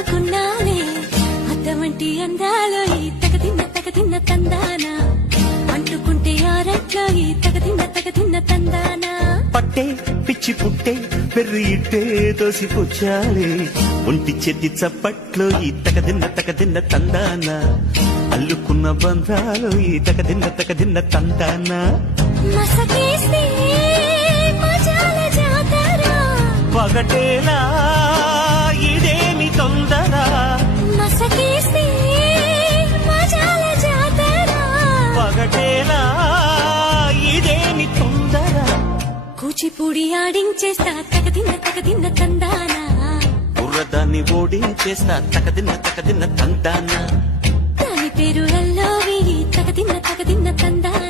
చేసుకున్నానే అద్దమంటి అందాలో ఈ తగదిన్న తందాన అంటుకుంటే ఆరట్లో ఈ తగదిన్న తందాన పట్టే పిచ్చి పుట్టే పెర్రి ఇట్టే తోసిపుచ్చాలే ఒంటి చెట్టి చప్పట్లో ఈ తగదిన్న తందాన అల్లుకున్న బంధాలు ఈ తగదిన్న తందాన మసకేస్తే మజాల జాతర పగటేలా ఇదేమి తొందర మసకేస్తే మజాల జాతర పగటేలా ఇదేమి తొందర కూచిపూడి ఆడించేస్తా తగదిన్న తందాన బుర్రదాన్ని ఓడించేస్తా తగదిన్న తందాన దాని పేరు అల్లోవి తగదిన్న తందాన